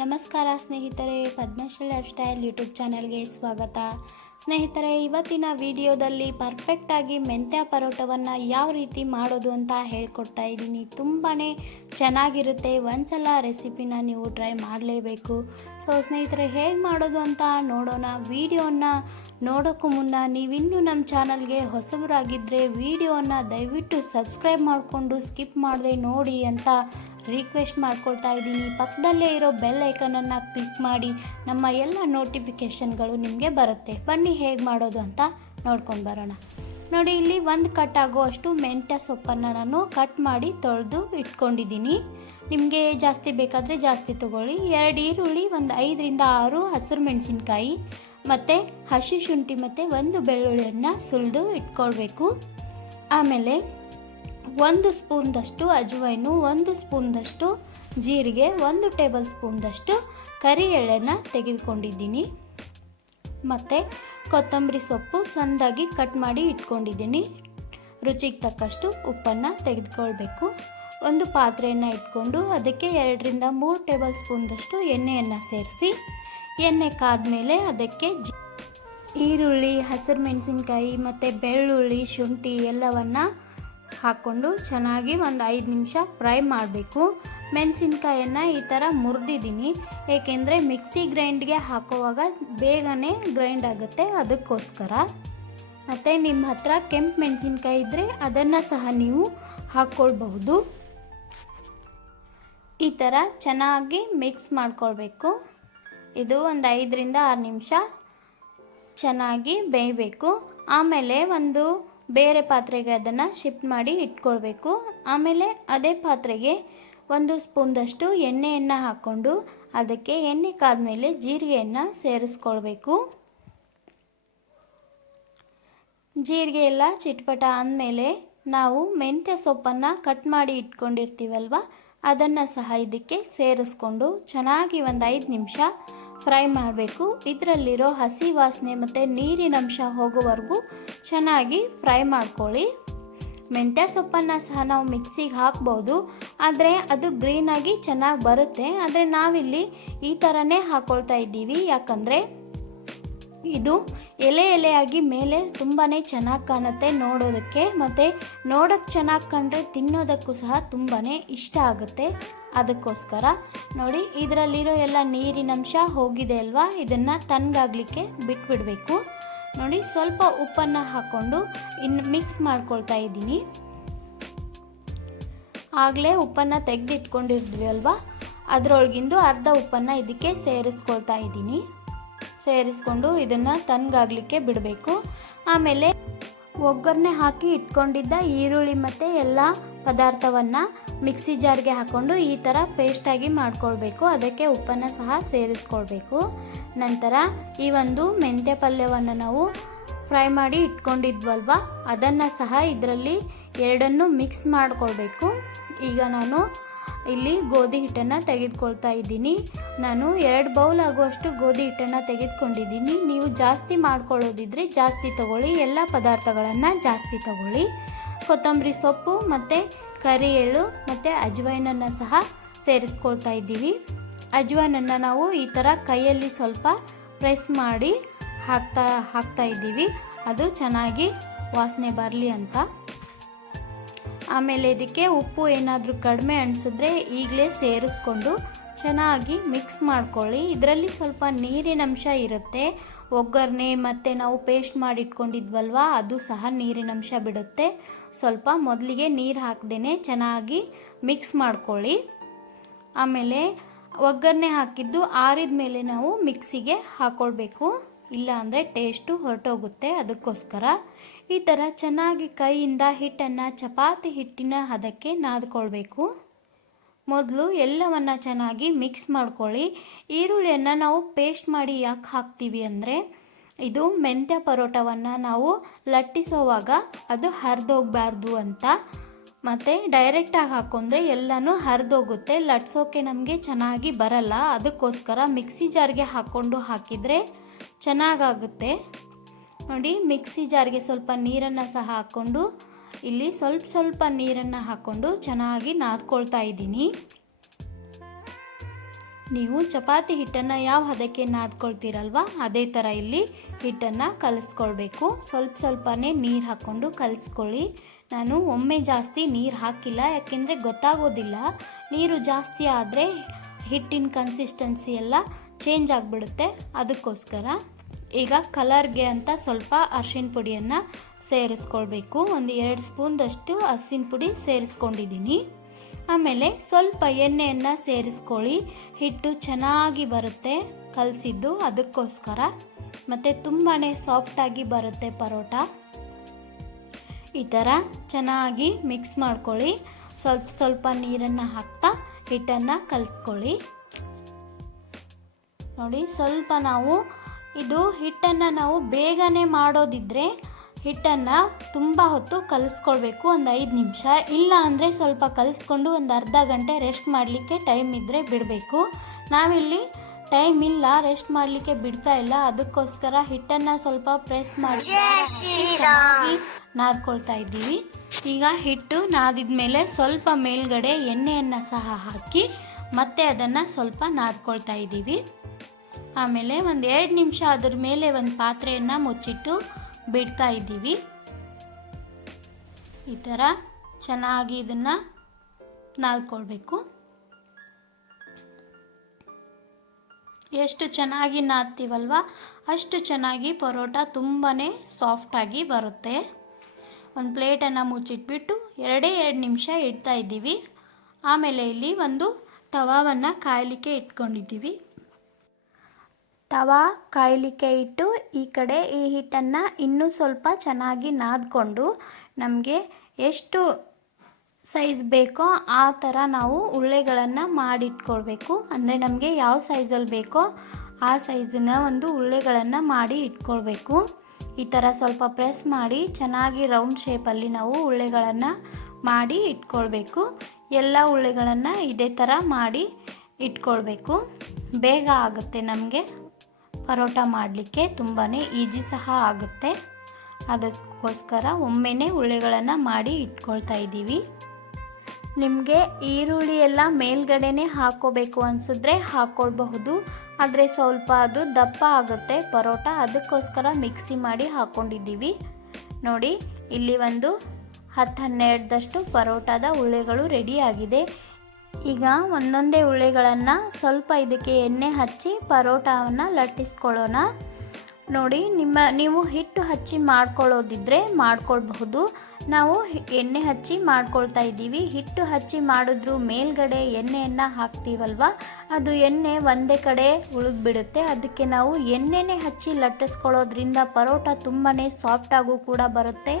ನಮಸ್ಕಾರ ಸ್ನೇಹಿತರೆ, Padmashri life style YouTube ಚಾನಲ್ಗೆ ಸ್ವಾಗತ. ಸ್ನೇಹಿತರೆ, ಇವತ್ತಿನ ವಿಡಿಯೋದಲ್ಲಿ ಪರ್ಫೆಕ್ಟಾಗಿ ಮೆಂತ್ಯ ಪರೋಟವನ್ನು ಯಾವ ರೀತಿ ಮಾಡೋದು ಅಂತ ಹೇಳ್ಕೊಡ್ತಾ ಇದ್ದೀನಿ. ತುಂಬಾ ಚೆನ್ನಾಗಿರುತ್ತೆ. ಒಂದ್ಸಲ ರೆಸಿಪಿನ ನೀವು ಟ್ರೈ ಮಾಡಲೇಬೇಕು. ಸೊ, ಸ್ನೇಹಿತರೆ, ಹೇಗೆ ಮಾಡೋದು ಅಂತ ನೋಡೋಣ. ವೀಡಿಯೋನ ನೋಡೋಕ್ಕೂ ಮುನ್ನ ನೀವಿನ್ನೂ ನಮ್ಮ ಚಾನಲ್ಗೆ ಹೊಸಬರಾಗಿದ್ದರೆ ವೀಡಿಯೋನ ದಯವಿಟ್ಟು ಸಬ್ಸ್ಕ್ರೈಬ್ ಮಾಡಿಕೊಂಡು ಸ್ಕಿಪ್ ಮಾಡದೆ ನೋಡಿ ಅಂತ ರಿಕ್ವೆಸ್ಟ್ ಮಾಡ್ಕೊಳ್ತಾ ಇದ್ದೀನಿ. ಪಕ್ಕದಲ್ಲೇ ಇರೋ ಬೆಲ್ ಐಕನನ್ನು ಕ್ಲಿಕ್ ಮಾಡಿ ನಮ್ಮ ಎಲ್ಲ ನೋಟಿಫಿಕೇಷನ್ಗಳು ನಿಮಗೆ ಬರುತ್ತೆ. ಬನ್ನಿ ಹೇಗೆ ಮಾಡೋದು ಅಂತ ನೋಡ್ಕೊಂಡು ಬರೋಣ. ನೋಡಿ, ಇಲ್ಲಿ ಒಂದು ಕಟ್ ಅಷ್ಟು ಮೆಂತ್ಯ ಸೊಪ್ಪನ್ನು ನಾನು ಕಟ್ ಮಾಡಿ ತೊಳೆದು ಇಟ್ಕೊಂಡಿದ್ದೀನಿ. ನಿಮಗೆ ಜಾಸ್ತಿ ಬೇಕಾದರೆ ಜಾಸ್ತಿ ತೊಗೊಳ್ಳಿ. ಎರಡು ಈರುಳ್ಳಿ, ಒಂದು ಐದರಿಂದ ಆರು ಹಸಿರು ಮೆಣಸಿನ್ಕಾಯಿ, ಮತ್ತು ಹಸಿ ಶುಂಠಿ ಮತ್ತು ಒಂದು ಬೆಳ್ಳುಳ್ಳಿಯನ್ನು ಸುಲಿದು ಇಟ್ಕೊಳ್ಬೇಕು. ಆಮೇಲೆ ಒಂದು ಸ್ಪೂನ್ದಷ್ಟು ಅಜವೈನು ಒಂದು ಸ್ಪೂನ್ದಷ್ಟು ಜೀರಿಗೆ, ಒಂದು ಟೇಬಲ್ ಸ್ಪೂನ್ದಷ್ಟು ಕರಿ ಎಳೆನ ತೆಗೆದುಕೊಂಡಿದ್ದೀನಿ. ಮತ್ತು ಕೊತ್ತಂಬರಿ ಸೊಪ್ಪು ಚೆಂದಾಗಿ ಕಟ್ ಮಾಡಿ ಇಟ್ಕೊಂಡಿದ್ದೀನಿ. ರುಚಿಗೆ ತಕ್ಕಷ್ಟು ಉಪ್ಪನ್ನು ತೆಗೆದುಕೊಳ್ಬೇಕು. ಒಂದು ಪಾತ್ರೆಯನ್ನು ಇಟ್ಕೊಂಡು ಅದಕ್ಕೆ ಎರಡರಿಂದ ಮೂರು ಟೇಬಲ್ ಸ್ಪೂನ್ದಷ್ಟು ಎಣ್ಣೆಯನ್ನು ಸೇರಿಸಿ, ಎಣ್ಣೆ ಕಾದ್ಮೇಲೆ ಅದಕ್ಕೆ ಜಿ ಈರುಳ್ಳಿ, ಹಸಿರು ಮೆಣಸಿನ್ಕಾಯಿ ಮತ್ತು ಬೆಳ್ಳುಳ್ಳಿ, ಶುಂಠಿ ಎಲ್ಲವನ್ನು ಹಾಕ್ಕೊಂಡು ಚೆನ್ನಾಗಿ ಒಂದು ಐದು ನಿಮಿಷ ಫ್ರೈ ಮಾಡಬೇಕು. ಮೆಣಸಿನ್ಕಾಯನ್ನು ಈ ಥರ ಮುರಿದಿದ್ದೀನಿ. ಏಕೆಂದರೆ ಮಿಕ್ಸಿ ಗ್ರೈಂಡ್ಗೆ ಹಾಕುವಾಗ ಬೇಗನೆ ಗ್ರೈಂಡ್ ಆಗುತ್ತೆ ಅದಕ್ಕೋಸ್ಕರ. ಮತ್ತು ನಿಮ್ಮ ಹತ್ರ ಕೆಂಪು ಮೆಣಸಿನ್ಕಾಯಿ ಇದ್ದರೆ ಅದನ್ನು ಸಹ ನೀವು ಹಾಕ್ಕೊಳ್ಬಹುದು. ಈ ಥರ ಚೆನ್ನಾಗಿ ಮಿಕ್ಸ್ ಮಾಡ್ಕೊಳ್ಬೇಕು. ಇದು ಒಂದು ಐದರಿಂದ ಆರು ನಿಮಿಷ ಚೆನ್ನಾಗಿ ಬೇಯಬೇಕು. ಆಮೇಲೆ ಒಂದು ಬೇರೆ ಪಾತ್ರೆಗೆ ಅದನ್ನು ಶಿಫ್ಟ್ ಮಾಡಿ ಇಟ್ಕೊಳ್ಬೇಕು. ಆಮೇಲೆ ಅದೇ ಪಾತ್ರೆಗೆ ಒಂದು ಸ್ಪೂನ್ದಷ್ಟು ಎಣ್ಣೆಯನ್ನು ಹಾಕ್ಕೊಂಡು ಅದಕ್ಕೆ ಎಣ್ಣೆ ಕಾದ್ಮೇಲೆ ಜೀರಿಗೆಯನ್ನು ಸೇರಿಸ್ಕೊಳ್ಬೇಕು. ಜೀರಿಗೆ ಎಲ್ಲ ಚಿಟ್ಪಟ ಅಂದಮೇಲೆ ನಾವು ಮೆಂತ್ಯ ಸೊಪ್ಪನ್ನು ಕಟ್ ಮಾಡಿ ಇಟ್ಕೊಂಡಿರ್ತೀವಲ್ವ, ಅದನ್ನು ಸಹ ಇದಕ್ಕೆ ಸೇರಿಸ್ಕೊಂಡು ಚೆನ್ನಾಗಿ ಒಂದು ಐದು ನಿಮಿಷ ಫ್ರೈ ಮಾಡಬೇಕು. ಇದರಲ್ಲಿರೋ ಹಸಿ ವಾಸನೆ ಮತ್ತು ನೀರಿನ ಅಂಶ ಹೋಗೋವರೆಗೂ ಚೆನ್ನಾಗಿ ಫ್ರೈ ಮಾಡ್ಕೊಳ್ಳಿ. ಮೆಂತ್ಯ ಸೊಪ್ಪನ್ನು ಸಹ ನಾವು ಮಿಕ್ಸಿಗೆ ಹಾಕ್ಬೋದು. ಆದರೆ ಅದು ಗ್ರೀನಾಗಿ ಚೆನ್ನಾಗಿ ಬರುತ್ತೆ. ಆದರೆ ನಾವಿಲ್ಲಿ ಈ ಥರನೇ ಹಾಕ್ಕೊಳ್ತಾ ಇದ್ದೀವಿ. ಯಾಕಂದರೆ ಇದು ಎಲೆ ಎಲೆಯಾಗಿ ಮೇಲೆ ತುಂಬಾ ಚೆನ್ನಾಗಿ ಕಾಣುತ್ತೆ ನೋಡೋದಕ್ಕೆ. ಮತ್ತು ನೋಡೋಕ್ಕೆ ಚೆನ್ನಾಗಿ ಕಂಡ್ರೆ ತಿನ್ನೋದಕ್ಕೂ ಸಹ ತುಂಬಾ ಇಷ್ಟ ಆಗುತ್ತೆ. ಅದಕ್ಕೋಸ್ಕರ ನೋಡಿ, ಇದರಲ್ಲಿರೋ ಎಲ್ಲ ನೀರಿನಂಶ ಹೋಗಿದೆ ಅಲ್ವಾ? ಇದನ್ನು ತಣ್ಣಗಾಗಲಿಕ್ಕೆ ಬಿಟ್ಬಿಡಬೇಕು. ನೋಡಿ, ಸ್ವಲ್ಪ ಉಪ್ಪನ್ನು ಹಾಕ್ಕೊಂಡು ಇನ್ನು ಮಿಕ್ಸ್ ಮಾಡ್ಕೊಳ್ತಾ ಇದ್ದೀನಿ. ಆಗಲೇ ಉಪ್ಪನ್ನು ತೆಗೆದಿಟ್ಕೊಂಡಿದ್ವಿ ಅಲ್ವಾ? ಅದರೊಳಗಿಂದು ಅರ್ಧ ಉಪ್ಪನ್ನು ಇದಕ್ಕೆ ಸೇರಿಸ್ಕೊಳ್ತಾ ಇದ್ದೀನಿ. ಸೇರಿಸ್ಕೊಂಡು ಇದನ್ನು ತಣ್ಣಗಾಗಲಿಕ್ಕೆ ಬಿಡಬೇಕು. ಆಮೇಲೆ ಒಗ್ಗರಣೆ ಹಾಕಿ ಇಟ್ಕೊಂಡಿದ್ದ ಈರುಳ್ಳಿ ಮತ್ತು ಎಲ್ಲ ಪದಾರ್ಥವನ್ನು ಮಿಕ್ಸಿ ಜಾರ್ಗೆ ಹಾಕ್ಕೊಂಡು ಈ ಥರ ಪೇಸ್ಟಾಗಿ ಮಾಡಿಕೊಳ್ಬೇಕು. ಅದಕ್ಕೆ ಉಪ್ಪನ್ನು ಸಹ ಸೇರಿಸ್ಕೊಳ್ಬೇಕು. ನಂತರ ಈ ಒಂದು ಮೆಂತ್ಯ ಪಲ್ಯವನ್ನು ನಾವು ಫ್ರೈ ಮಾಡಿ ಇಟ್ಕೊಂಡಿದ್ವಲ್ವ? ಅದನ್ನು ಸಹ ಇದರಲ್ಲಿ ಎರಡನ್ನು ಮಿಕ್ಸ್ ಮಾಡಿಕೊಳ್ಬೇಕು. ಈಗ ನಾನು ಇಲ್ಲಿ ಗೋಧಿ ಹಿಟ್ಟನ್ನು ತೆಗೆದುಕೊಳ್ತಾ ಇದ್ದೀನಿ. ನಾನು ಎರಡು ಬೌಲ್ ಆಗುವಷ್ಟು ಗೋಧಿ ಹಿಟ್ಟನ್ನು ತೆಗೆದುಕೊಂಡಿದ್ದೀನಿ. ನೀವು ಜಾಸ್ತಿ ಮಾಡ್ಕೊಳ್ಳೋದಿದ್ರೆ ಜಾಸ್ತಿ ತಗೊಳ್ಳಿ. ಎಲ್ಲ ಪದಾರ್ಥಗಳನ್ನು ಜಾಸ್ತಿ ತಗೊಳ್ಳಿ. ಕೊತ್ತಂಬರಿ ಸೊಪ್ಪು ಮತ್ತು ಕರಿ ಎಳ್ಳು ಮತ್ತು ಅಜ್ವೈನನ್ನು ಸಹ ಸೇರಿಸ್ಕೊಳ್ತಾ ಇದ್ದೀವಿ. ಅಜ್ವೈನನ್ನು ನಾವು ಈ ಥರ ಕೈಯಲ್ಲಿ ಸ್ವಲ್ಪ ಪ್ರೆಸ್ ಮಾಡಿ ಹಾಕ್ತಾ ಹಾಕ್ತಾ ಇದ್ದೀವಿ. ಅದು ಚೆನ್ನಾಗಿ ವಾಸನೆ ಬರಲಿ ಅಂತ. ಆಮೇಲೆ ಇದಕ್ಕೆ ಉಪ್ಪು ಏನಾದರೂ ಕಡಿಮೆ ಅನಿಸಿದ್ರೆ ಈಗಲೇ ಸೇರಿಸ್ಕೊಂಡು ಚೆನ್ನಾಗಿ ಮಿಕ್ಸ್ ಮಾಡ್ಕೊಳ್ಳಿ. ಇದರಲ್ಲಿ ಸ್ವಲ್ಪ ನೀರಿನಂಶ ಇರುತ್ತೆ. ಒಗ್ಗರಣೆ ಮತ್ತು ನಾವು ಪೇಸ್ಟ್ ಮಾಡಿಟ್ಕೊಂಡಿದ್ವಲ್ವ, ಅದು ಸಹ ನೀರಿನಂಶ ಬಿಡುತ್ತೆ. ಸ್ವಲ್ಪ ಮೊದಲಿಗೆ ನೀರು ಹಾಕ್ದೇ ಚೆನ್ನಾಗಿ ಮಿಕ್ಸ್ ಮಾಡ್ಕೊಳ್ಳಿ. ಆಮೇಲೆ ಒಗ್ಗರಣೆ ಹಾಕಿದ್ದು ಆರಿದ ಮೇಲೆ ನಾವು ಮಿಕ್ಸಿಗೆ ಹಾಕ್ಕೊಳ್ಬೇಕು ಇಲ್ಲ ಅಂದರೆ ಟೇಸ್ಟು ಹೊರಟೋಗುತ್ತೆ ಅದಕ್ಕೋಸ್ಕರ. ಈ ಥರ ಚೆನ್ನಾಗಿ ಕೈಯಿಂದ ಹಿಟ್ಟನ್ನು ಚಪಾತಿ ಹಿಟ್ಟಿನ ಹದಕ್ಕೆ ನಾದ್ಕೊಳ್ಬೇಕು. ಮೊದಲು ಎಲ್ಲವನ್ನು ಚೆನ್ನಾಗಿ ಮಿಕ್ಸ್ ಮಾಡ್ಕೊಳ್ಳಿ. ಈರುಳ್ಳಿಯನ್ನು ನಾವು ಪೇಸ್ಟ್ ಮಾಡಿ ಯಾಕೆ ಹಾಕ್ತೀವಿ ಅಂದರೆ, ಇದು ಮೆಂತ್ಯ ಪರೋಟವನ್ನು ನಾವು ಲಟ್ಟಿಸೋವಾಗ ಅದು ಹರಿದೋಗ್ಬಾರ್ದು ಅಂತ. ಮತ್ತು ಡೈರೆಕ್ಟಾಗಿ ಹಾಕೊಂಡ್ರೆ ಎಲ್ಲನೂ ಹರಿದೋಗುತ್ತೆ. ಲಟ್ಸೋಕೆ ನಮಗೆ ಚೆನ್ನಾಗಿ ಬರಲ್ಲ. ಅದಕ್ಕೋಸ್ಕರ ಮಿಕ್ಸಿ ಜಾರ್ಗೆ ಹಾಕ್ಕೊಂಡು ಹಾಕಿದರೆ ಚೆನ್ನಾಗಾಗುತ್ತೆ. ನೋಡಿ, ಮಿಕ್ಸಿ ಜಾರ್ಗೆ ಸ್ವಲ್ಪ ನೀರನ್ನು ಸಹ ಹಾಕ್ಕೊಂಡು ಇಲ್ಲಿ ಸ್ವಲ್ಪ ಸ್ವಲ್ಪ ನೀರನ್ನು ಹಾಕ್ಕೊಂಡು ಚೆನ್ನಾಗಿ ನಾದ್ಕೊಳ್ತಾ ಇದ್ದೀನಿ. ನೀವು ಚಪಾತಿ ಹಿಟ್ಟನ್ನು ಯಾವ ಹದಕ್ಕೆ ನಾದ್ಕೊಳ್ತೀರಲ್ವ? ಅದೇ ಥರ ಇಲ್ಲಿ ಹಿಟ್ಟನ್ನು ಕಲಿಸ್ಕೊಳ್ಬೇಕು. ಸ್ವಲ್ಪ ಸ್ವಲ್ಪನೇ ನೀರು ಹಾಕ್ಕೊಂಡು ಕಲಿಸ್ಕೊಳ್ಳಿ. ನಾನು ಒಮ್ಮೆ ಜಾಸ್ತಿ ನೀರು ಹಾಕಿಲ್ಲ, ಯಾಕೆಂದರೆ ಗೊತ್ತಾಗೋದಿಲ್ಲ. ನೀರು ಜಾಸ್ತಿ ಆದರೆ ಹಿಟ್ಟಿನ ಕನ್ಸಿಸ್ಟೆನ್ಸಿ ಎಲ್ಲ ಚೇಂಜ್ ಆಗಿಬಿಡುತ್ತೆ. ಅದಕ್ಕೋಸ್ಕರ ಈಗ ಕಲರ್ಗೆ ಅಂತ ಸ್ವಲ್ಪ ಅರ್ಶಿನ ಪುಡಿಯನ್ನು ಸೇರಿಸ್ಕೊಳ್ಬೇಕು. ಒಂದು ಎರಡು ಸ್ಪೂನ್ದಷ್ಟು ಅರ್ಶಿನ ಪುಡಿ ಸೇರಿಸ್ಕೊಂಡಿದ್ದೀನಿ. ಆಮೇಲೆ ಸ್ವಲ್ಪ ಎಣ್ಣೆಯನ್ನು ಸೇರಿಸ್ಕೊಳ್ಳಿ. ಹಿಟ್ಟು ಚೆನ್ನಾಗಿ ಬರುತ್ತೆ ಕಲಸಿದ್ದು, ಅದಕ್ಕೋಸ್ಕರ. ಮತ್ತು ತುಂಬಾ ಸಾಫ್ಟಾಗಿ ಬರುತ್ತೆ ಪರೋಟ. ಈ ಥರ ಚೆನ್ನಾಗಿ ಮಿಕ್ಸ್ ಮಾಡ್ಕೊಳ್ಳಿ. ಸ್ವಲ್ಪ ಸ್ವಲ್ಪ ನೀರನ್ನು ಹಾಕ್ತಾ ಹಿಟ್ಟನ್ನು ಕಲಿಸ್ಕೊಳ್ಳಿ. ನೋಡಿ, ಸ್ವಲ್ಪ ನಾವು ಇದು ಹಿಟ್ಟನ್ನು ನಾವು ಬೇಗನೆ ಮಾಡೋದಿದ್ರೆ ಹಿಟ್ಟನ್ನು ತುಂಬ ಹೊತ್ತು ಕಲಿಸ್ಕೊಳ್ಬೇಕು ಒಂದು ಐದು ನಿಮಿಷ. ಇಲ್ಲ ಅಂದರೆ ಸ್ವಲ್ಪ ಕಲಿಸ್ಕೊಂಡು ಒಂದು ಅರ್ಧ ಗಂಟೆ ರೆಸ್ಟ್ ಮಾಡಲಿಕ್ಕೆ ಟೈಮ್ ಇದ್ದರೆ ಬಿಡಬೇಕು. ನಾವಿಲ್ಲಿ ಟೈಮ್ ಇಲ್ಲ ರೆಸ್ಟ್ ಮಾಡಲಿಕ್ಕೆ ಬಿಡ್ತಾ ಇಲ್ಲ. ಅದಕ್ಕೋಸ್ಕರ ಹಿಟ್ಟನ್ನು ಸ್ವಲ್ಪ ಪ್ರೆಸ್ ಮಾಡಿ ನಾದ್ಕೊಳ್ತಾ ಇದ್ದೀವಿ. ಈಗ ಹಿಟ್ಟು ನಾದಿದ ಮೇಲೆ ಸ್ವಲ್ಪ ಮೇಲ್ಗಡೆ ಎಣ್ಣೆಯನ್ನು ಸಹ ಹಾಕಿ ಮತ್ತೆ ಅದನ್ನು ಸ್ವಲ್ಪ ನಾದ್ಕೊಳ್ತಾ ಇದ್ದೀವಿ. ಆಮೇಲೆ ಒಂದು ಎರಡು ನಿಮಿಷ ಅದ್ರ ಮೇಲೆ ಒಂದು ಪಾತ್ರೆಯನ್ನು ಮುಚ್ಚಿಟ್ಟು ಬಿಡ್ತಾ ಇದ್ದೀವಿ. ಈ ಥರ ಚೆನ್ನಾಗಿ ಇದನ್ನು ನಾದ್ಕೊಳ್ಬೇಕು. ಎಷ್ಟು ಚೆನ್ನಾಗಿ ನಾದ್ತೀವಲ್ವ? ಅಷ್ಟು ಚೆನ್ನಾಗಿ ಪರೋಟ ತುಂಬಾ ಸಾಫ್ಟಾಗಿ ಬರುತ್ತೆ. ಒಂದು ಪ್ಲೇಟನ್ನು ಮುಚ್ಚಿಟ್ಬಿಟ್ಟು ಎರಡೇ ಎರಡು ನಿಮಿಷ ಇಡ್ತಾ ಇದ್ದೀವಿ. ಆಮೇಲೆ ಇಲ್ಲಿ ಒಂದು ತವಾವನ್ನು ಕಾಯಲಿಕ್ಕೆ ಇಟ್ಕೊಂಡಿದ್ದೀವಿ. ತವಾ ಕಾಯಲಿಕ್ಕೆ ಇಟ್ಟು ಈ ಕಡೆ ಈ ಹಿಟ್ಟನ್ನು ಇನ್ನೂ ಸ್ವಲ್ಪ ಚೆನ್ನಾಗಿ ನಾದ್ಕೊಂಡು ನಮಗೆ ಎಷ್ಟು ಸೈಜ್ ಬೇಕೋ ಆ ಥರ ನಾವು ಉಳ್ಳೆಗಳನ್ನು ಮಾಡಿಟ್ಕೊಳ್ಬೇಕು. ಅಂದರೆ ನಮಗೆ ಯಾವ ಸೈಜಲ್ಲಿ ಬೇಕೋ ಆ ಸೈಜಿನ ಒಂದು ಉಳ್ಳೆಗಳನ್ನು ಮಾಡಿ ಇಟ್ಕೊಳ್ಬೇಕು. ಈ ಥರ ಸ್ವಲ್ಪ ಪ್ರೆಸ್ ಮಾಡಿ ಚೆನ್ನಾಗಿ ರೌಂಡ್ ಶೇಪಲ್ಲಿ ನಾವು ಉಳ್ಳೆಗಳನ್ನು ಮಾಡಿ ಇಟ್ಕೊಳ್ಬೇಕು. ಎಲ್ಲ ಉಳ್ಳೆಗಳನ್ನು ಇದೇ ಥರ ಮಾಡಿ ಇಟ್ಕೊಳ್ಬೇಕು. ಬೇಗ ಆಗುತ್ತೆ ನಮಗೆ. ಪರೋಟ ಮಾಡಲಿಕ್ಕೆ ತುಂಬಾ ಈಜಿ ಸಹ ಆಗುತ್ತೆ. ಅದಕ್ಕೋಸ್ಕರ ಒಮ್ಮೆನೇ ಉಳ್ಳೆಗಳನ್ನು ಮಾಡಿ ಇಟ್ಕೊಳ್ತಾ ಇದ್ದೀವಿ. ನಿಮಗೆ ಈರುಳ್ಳಿ ಎಲ್ಲ ಮೇಲ್ಗಡೆನೇ ಹಾಕೋಬೇಕು ಅನಿಸಿದ್ರೆ ಹಾಕ್ಕೊಳ್ಬಹುದು ಆದರೆ ಸ್ವಲ್ಪ ಅದು ದಪ್ಪ ಆಗುತ್ತೆ ಪರೋಟ, ಅದಕ್ಕೋಸ್ಕರ ಮಿಕ್ಸಿ ಮಾಡಿ ಹಾಕ್ಕೊಂಡಿದ್ದೀವಿ ನೋಡಿ, ಇಲ್ಲಿ ಒಂದು ಹತ್ತು ಹನ್ನೆರಡದಷ್ಟು ಪರೋಟದ ಉಳ್ಳೆಗಳು ರೆಡಿಯಾಗಿದೆ ಈಗ ಒಂದೊಂದೇ ಉಳ್ಳಿಗಳನ್ನು ಸ್ವಲ್ಪ ಇದಕ್ಕೆ ಎಣ್ಣೆ ಹಚ್ಚಿ ಪರೋಟವನ್ನು ಲಟ್ಟಿಸ್ಕೊಳ್ಳೋಣ. ನೋಡಿ, ನಿಮ್ಮ, ನೀವು ಹಿಟ್ಟು ಹಚ್ಚಿ ಮಾಡ್ಕೊಳ್ಳೋದಿದ್ರೆ ಮಾಡ್ಕೊಳ್ಬಹುದು. ನಾವು ಎಣ್ಣೆ ಹಚ್ಚಿ ಮಾಡ್ಕೊಳ್ತಾ ಇದ್ದೀವಿ. ಹಿಟ್ಟು ಹಚ್ಚಿ ಮಾಡಿದ್ರೂ ಮೇಲ್ಗಡೆ ಎಣ್ಣೆಯನ್ನು ಹಾಕ್ತೀವಲ್ವ? ಅದು ಎಣ್ಣೆ ಒಂದೇ ಕಡೆ ಉಳಿದ್ಬಿಡುತ್ತೆ. ಅದಕ್ಕೆ ನಾವು ಎಣ್ಣೆನೇ ಹಚ್ಚಿ ಲಟ್ಟಿಸ್ಕೊಳ್ಳೋದ್ರಿಂದ ಪರೋಟ ತುಂಬಾ ಸಾಫ್ಟಾಗೂ ಕೂಡ ಬರುತ್ತೆ.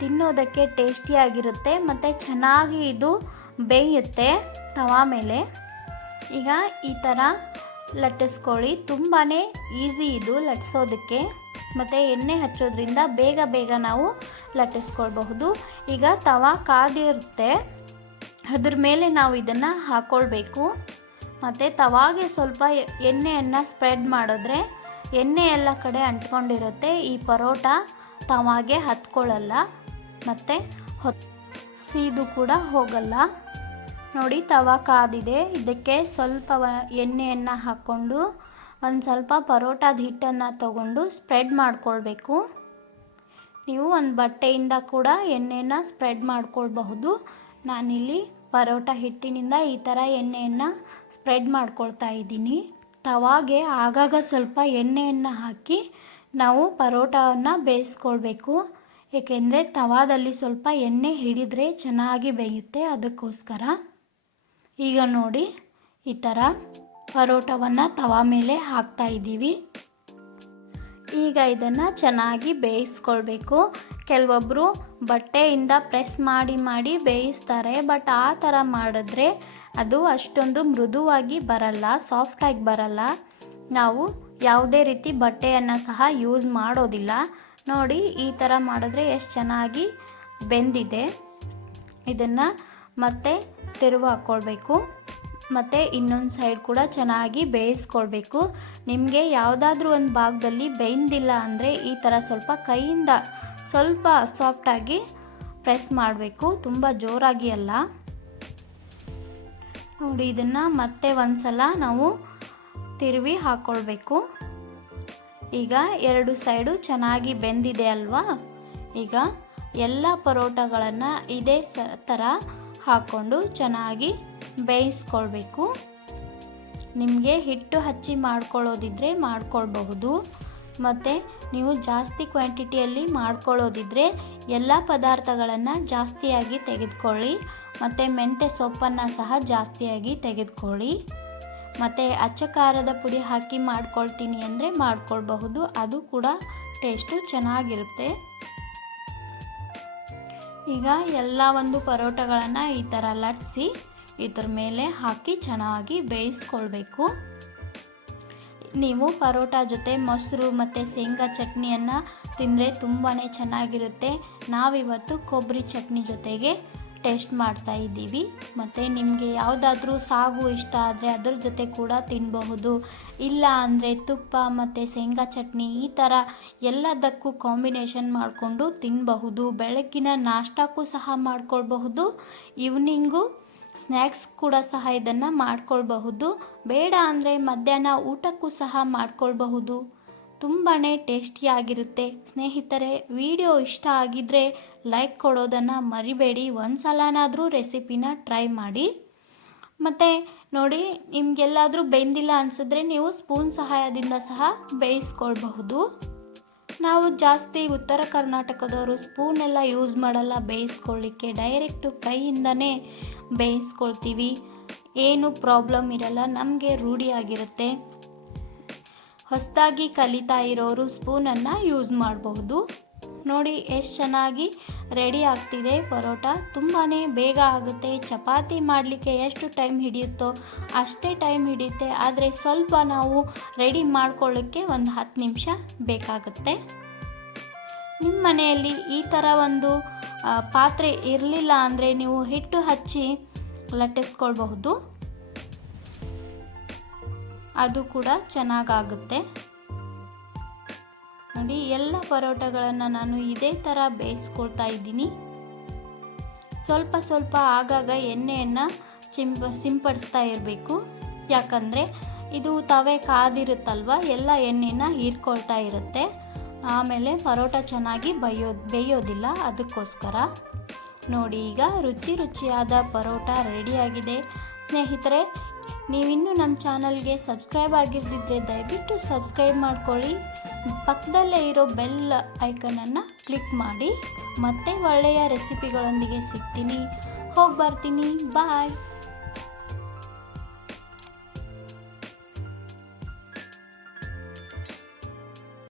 ತಿನ್ನೋದಕ್ಕೆ ಟೇಸ್ಟಿಯಾಗಿರುತ್ತೆ ಮತ್ತು ಚೆನ್ನಾಗಿ ಇದು ಬೇಯುತ್ತೆ, ತವಾ ಮೇಲೆ. ಈಗ ಈ ಥರ ಲಟ್ಟಿಸ್ಕೊಳ್ಳಿ. ತುಂಬಾ ಈಸಿ ಇದು ಲಟ್ಟಿಸೋದಕ್ಕೆ. ಮತ್ತು ಎಣ್ಣೆ ಹಚ್ಚೋದ್ರಿಂದ ಬೇಗ ಬೇಗ ನಾವು ಲಟ್ಟಿಸ್ಕೊಳ್ಬಹುದು. ಈಗ ತವಾ ಕಾದಿರುತ್ತೆ. ಅದ್ರ ಮೇಲೆ ನಾವು ಇದನ್ನು ಹಾಕ್ಕೊಳ್ಬೇಕು ಮತ್ತು ತವಾಗೆ ಸ್ವಲ್ಪ ಎಣ್ಣೆಯನ್ನು ಸ್ಪ್ರೆಡ್ ಮಾಡಿದ್ರೆ ಎಣ್ಣೆ ಎಲ್ಲ ಕಡೆ ಅಂಟ್ಕೊಂಡಿರುತ್ತೆ. ಈ ಪರೋಟ ತವಾಗೆ ಹತ್ಕೊಳ್ಳಲ್ಲ. ಮತ್ತು ಹೊತ್ ಸೀದು ಕೂಡ ಹೋಗಲ್ಲ. ನೋಡಿ, ತವಾ ಕಾದಿದೆ. ಇದಕ್ಕೆ ಸ್ವಲ್ಪ ಎಣ್ಣೆಯನ್ನು ಹಾಕ್ಕೊಂಡು, ಒಂದು ಸ್ವಲ್ಪ ಪರೋಟದ ಹಿಟ್ಟನ್ನು ತಗೊಂಡು ಸ್ಪ್ರೆಡ್ ಮಾಡಿಕೊಳ್ಬೇಕು. ನೀವು ಒಂದು ಬಟ್ಟೆಯಿಂದ ಕೂಡ ಎಣ್ಣೆನ ಸ್ಪ್ರೆಡ್ ಮಾಡಿಕೊಳ್ಬಹುದು. ನಾನಿಲ್ಲಿ ಪರೋಟ ಹಿಟ್ಟಿನಿಂದ ಈ ಥರ ಎಣ್ಣೆಯನ್ನು ಸ್ಪ್ರೆಡ್ ಮಾಡ್ಕೊಳ್ತಾ ಇದ್ದೀನಿ. ತವಾಗೆ ಆಗಾಗ ಸ್ವಲ್ಪ ಎಣ್ಣೆಯನ್ನು ಹಾಕಿ ನಾವು ಪರೋಟವನ್ನು ಬೇಯಿಸ್ಕೊಳ್ಬೇಕು. ಏಕೆಂದರೆ ತವಾದಲ್ಲಿ ಸ್ವಲ್ಪ ಎಣ್ಣೆ ಹಿಡಿದ್ರೆ ಚೆನ್ನಾಗಿ ಬೇಯುತ್ತೆ, ಅದಕ್ಕೋಸ್ಕರ. ಈಗ ನೋಡಿ, ಈ ಥರ ಪರೋಟವನ್ನು ತವಾ ಮೇಲೆ ಹಾಕ್ತಾ ಇದ್ದೀವಿ. ಈಗ ಇದನ್ನು ಚೆನ್ನಾಗಿ ಬೇಯಿಸ್ಕೊಳ್ಬೇಕು. ಕೆಲವೊಬ್ಬರು ಬಟ್ಟೆಯಿಂದ ಪ್ರೆಸ್ ಮಾಡಿ ಮಾಡಿ ಬೇಯಿಸ್ತಾರೆ, ಬಟ್ ಆ ಥರ ಮಾಡಿದ್ರೆ ಅದು ಅಷ್ಟೊಂದು ಮೃದುವಾಗಿ ಬರಲ್ಲ ಸಾಫ್ಟಾಗಿ ಬರಲ್ಲ. ನಾವು ಯಾವುದೇ ರೀತಿ ಬಟ್ಟೆಯನ್ನು ಸಹ ಯೂಸ್ ಮಾಡೋದಿಲ್ಲ. ನೋಡಿ ಈ ಥರ ಮಾಡಿದ್ರೆ ಎಷ್ಟು ಚೆನ್ನಾಗಿ ಬೆಂದಿದೆ. ಇದನ್ನು ಮತ್ತೆ ತಿರುವು ಹಾಕ್ಕೊಳ್ಬೇಕು ಮತ್ತು ಇನ್ನೊಂದು ಸೈಡ್ ಕೂಡ ಚೆನ್ನಾಗಿ ಬೇಯಿಸ್ಕೊಳ್ಬೇಕು. ನಿಮಗೆ ಯಾವುದಾದ್ರೂ ಒಂದು ಭಾಗದಲ್ಲಿ ಬೆಂದಿಲ್ಲ ಅಂದರೆ ಈ ಥರ ಸ್ವಲ್ಪ ಕೈಯಿಂದ ಸ್ವಲ್ಪ ಸಾಫ್ಟಾಗಿ ಪ್ರೆಸ್ ಮಾಡಬೇಕು. ತುಂಬ ಜೋರಾಗಿ ಅಲ್ಲ. ನೋಡಿ, ಇದನ್ನು ಮತ್ತೆ ಒಂದು ಸಲ ನಾವು ತಿರುವಿ ಹಾಕ್ಕೊಳ್ಬೇಕು ಈಗ ಎರಡು ಸೈಡು ಚೆನ್ನಾಗಿ ಬೆಂದಿದೆ ಅಲ್ವಾ? ಈಗ ಎಲ್ಲ ಪರೋಟಗಳನ್ನು ಇದೇ ಸ ಥರ ಹಾಕ್ಕೊಂಡು ಚೆನ್ನಾಗಿ ಬೇಯಿಸ್ಕೊಳ್ಬೇಕು. ನಿಮಗೆ ಹಿಟ್ಟು ಹಚ್ಚಿ ಮಾಡ್ಕೊಳ್ಳೋದಿದ್ರೆ ಮಾಡ್ಕೊಳ್ಬಹುದು. ಮತ್ತು ನೀವು ಜಾಸ್ತಿ ಕ್ವಾಂಟಿಟಿಯಲ್ಲಿ ಮಾಡ್ಕೊಳ್ಳೋದಿದ್ರೆ ಎಲ್ಲ ಪದಾರ್ಥಗಳನ್ನು ಜಾಸ್ತಿಯಾಗಿ ತೆಗೆದುಕೊಳ್ಳಿ. ಮತ್ತು ಮೆಂತ್ಯ ಸೊಪ್ಪನ್ನು ಸಹ ಜಾಸ್ತಿಯಾಗಿ ತೆಗೆದುಕೊಳ್ಳಿ. ಮತ್ತು ಅಚ್ಚ ಖಾರದ ಪುಡಿ ಹಾಕಿ ಮಾಡ್ಕೊಳ್ತೀನಿ ಅಂದರೆ ಮಾಡ್ಕೊಳ್ಬಹುದು. ಅದು ಕೂಡ ಟೇಸ್ಟು ಚೆನ್ನಾಗಿರುತ್ತೆ. ಈಗ ಎಲ್ಲ ಒಂದು ಪರೋಟಗಳನ್ನು ಈ ಥರ ಲಟ್ಸಿ ಇದ್ರ ಮೇಲೆ ಹಾಕಿ ಚೆನ್ನಾಗಿ ಬೇಯಿಸ್ಕೊಳ್ಬೇಕು. ನೀವು ಪರೋಟ ಜೊತೆ ಮೊಸರು ಮತ್ತು ಶೇಂಗಾ ಚಟ್ನಿಯನ್ನು ತಿಂದರೆ ತುಂಬಾ ಚೆನ್ನಾಗಿರುತ್ತೆ. ನಾವಿವತ್ತು ಕೊಬ್ಬರಿ ಚಟ್ನಿ ಜೊತೆಗೆ ಟೇಸ್ಟ್ ಮಾಡ್ತಾ ಇದ್ದೀವಿ. ಮತ್ತು ನಿಮಗೆ ಯಾವುದಾದ್ರೂ ಸಾಗು ಇಷ್ಟ ಆದರೆ ಅದ್ರ ಜೊತೆ ಕೂಡ ತಿನ್ನಬಹುದು ಇಲ್ಲ ಅಂದರೆ ತುಪ್ಪ ಮತ್ತು ಶೇಂಗಾ ಚಟ್ನಿ ಈ ಥರ ಎಲ್ಲದಕ್ಕೂ ಕಾಂಬಿನೇಷನ್ ಮಾಡಿಕೊಂಡು ತಿನ್ನಬಹುದು ಬೆಳಗ್ಗಿನ ನಾಷ್ಟಕ್ಕೂ ಸಹ ಮಾಡ್ಕೊಳ್ಬಹುದು. ಈವ್ನಿಂಗು ಸ್ನ್ಯಾಕ್ಸ್ ಕೂಡ ಸಹ ಇದನ್ನು ಮಾಡ್ಕೊಳ್ಬಹುದು. ಬೇಡ ಅಂದರೆ ಮಧ್ಯಾಹ್ನ ಊಟಕ್ಕೂ ಸಹ ಮಾಡ್ಕೊಳ್ಬಹುದು. ತುಂಬಾ ಟೇಸ್ಟಿಯಾಗಿರುತ್ತೆ. ಸ್ನೇಹಿತರೆ ವಿಡಿಯೋ ಇಷ್ಟ ಆಗಿದ್ದರೆ ಲೈಕ್ ಕೊಡೋದನ್ನು ಮರಿಬೇಡಿ. ಒಂದು ಸಲನಾದರೂ ರೆಸಿಪಿನ ಟ್ರೈ ಮಾಡಿ. ಮತ್ತು ನೋಡಿ, ನಿಮಗೆಲ್ಲಾದರೂ ಬೆಂದಿಲ್ಲ ಅನಿಸಿದ್ರೆ ನೀವು ಸ್ಪೂನ್ ಸಹಾಯದಿಂದ ಸಹ ಬೇಯಿಸ್ಕೊಳ್ಬಹುದು. ನಾವು ಜಾಸ್ತಿ ಉತ್ತರ ಕರ್ನಾಟಕದವರು ಸ್ಪೂನ್ ಎಲ್ಲ ಯೂಸ್ ಮಾಡಲ್ಲ ಬೇಯಿಸ್ಕೊಳ್ಳಿಕ್ಕೆ ಡೈರೆಕ್ಟು ಕೈಯಿಂದನೇ ಬೇಯಿಸ್ಕೊಳ್ತೀವಿ. ಏನು ಪ್ರಾಬ್ಲಮ್ ಇರಲ್ಲ, ನಮಗೆ ರೂಢಿಯಾಗಿರುತ್ತೆ ಹೊಸದಾಗಿ ಕಲಿತಾ ಇರೋರು ಸ್ಪೂನನ್ನು ಯೂಸ್ ಮಾಡಬಹುದು. ನೋಡಿ ಎಷ್ಟು ಚೆನ್ನಾಗಿ ರೆಡಿ ಆಗ್ತಿದೆ. ಪರೋಟ ತುಂಬಾ ಬೇಗ ಆಗುತ್ತೆ. ಚಪಾತಿ ಮಾಡಲಿಕ್ಕೆ ಎಷ್ಟು ಟೈಮ್ ಹಿಡಿಯುತ್ತೋ ಅಷ್ಟೇ ಟೈಮ್ ಹಿಡಿಯುತ್ತೆ. ಆದರೆ ಸ್ವಲ್ಪ ನಾವು ರೆಡಿ ಮಾಡ್ಕೊಳ್ಳೋಕ್ಕೆ ಒಂದು ಹತ್ತು ನಿಮಿಷ ಬೇಕಾಗುತ್ತೆ. ನಿಮ್ಮ ಮನೆಯಲ್ಲಿ ಈ ಥರ ಒಂದು ಪಾತ್ರೆ ಇರಲಿಲ್ಲ ಅಂದರೆ ನೀವು ಹಿಟ್ಟು ಹಚ್ಚಿ ಲಟ್ಟಿಸ್ಕೊಳ್ಬಹುದು. ಅದು ಕೂಡ ಚೆನ್ನಾಗಾಗುತ್ತೆ. ನೋಡಿ ಎಲ್ಲ ಪರೋಟಗಳನ್ನು ನಾನು ಇದೇ ಥರ ಬೇಯಿಸ್ಕೊಳ್ತಾ ಇದ್ದೀನಿ. ಸ್ವಲ್ಪ ಸ್ವಲ್ಪ ಆಗಾಗ ಎಣ್ಣೆಯನ್ನು ಚಿಂಪ, ಸಿಂಪಡಿಸ್ತಾ ಇರಬೇಕು. ಯಾಕಂದರೆ ಇದು ತವೆ ಕಾದಿರುತ್ತಲ್ವ, ಎಲ್ಲ ಎಣ್ಣೆನ ಹೀರ್ಕೊಳ್ತಾ ಇರುತ್ತೆ. ಆಮೇಲೆ ಪರೋಟ ಚೆನ್ನಾಗಿ ಬೇಯೋ ಬೇಯೋದಿಲ್ಲ, ಅದಕ್ಕೋಸ್ಕರ. ನೋಡಿ, ಈಗ ರುಚಿ ರುಚಿಯಾದ ಪರೋಟ ರೆಡಿಯಾಗಿದೆ ಸ್ನೇಹಿತರೆ, ನೀವಿನ್ನೂ ನಮ್ಮ ಚಾನಲ್ಗೆ ಸಬ್ಸ್ಕ್ರೈಬ್ ಆಗಿರ್ದಿದ್ರೆ ದಯವಿಟ್ಟು ಸಬ್ಸ್ಕ್ರೈಬ್ ಮಾಡ್ಕೊಳ್ಳಿ. ಪಕ್ಕದಲ್ಲೇ ಇರೋ ಬೆಲ್ ಐಕನನ್ನು ಕ್ಲಿಕ್ ಮಾಡಿ ಮತ್ತೆ ಒಳ್ಳೆಯ ರೆಸಿಪಿಗಳೊಂದಿಗೆ ಸಿಗ್ತೀನಿ. ಹೋಗಿ ಬರ್ತೀನಿ ಬಾಯ್.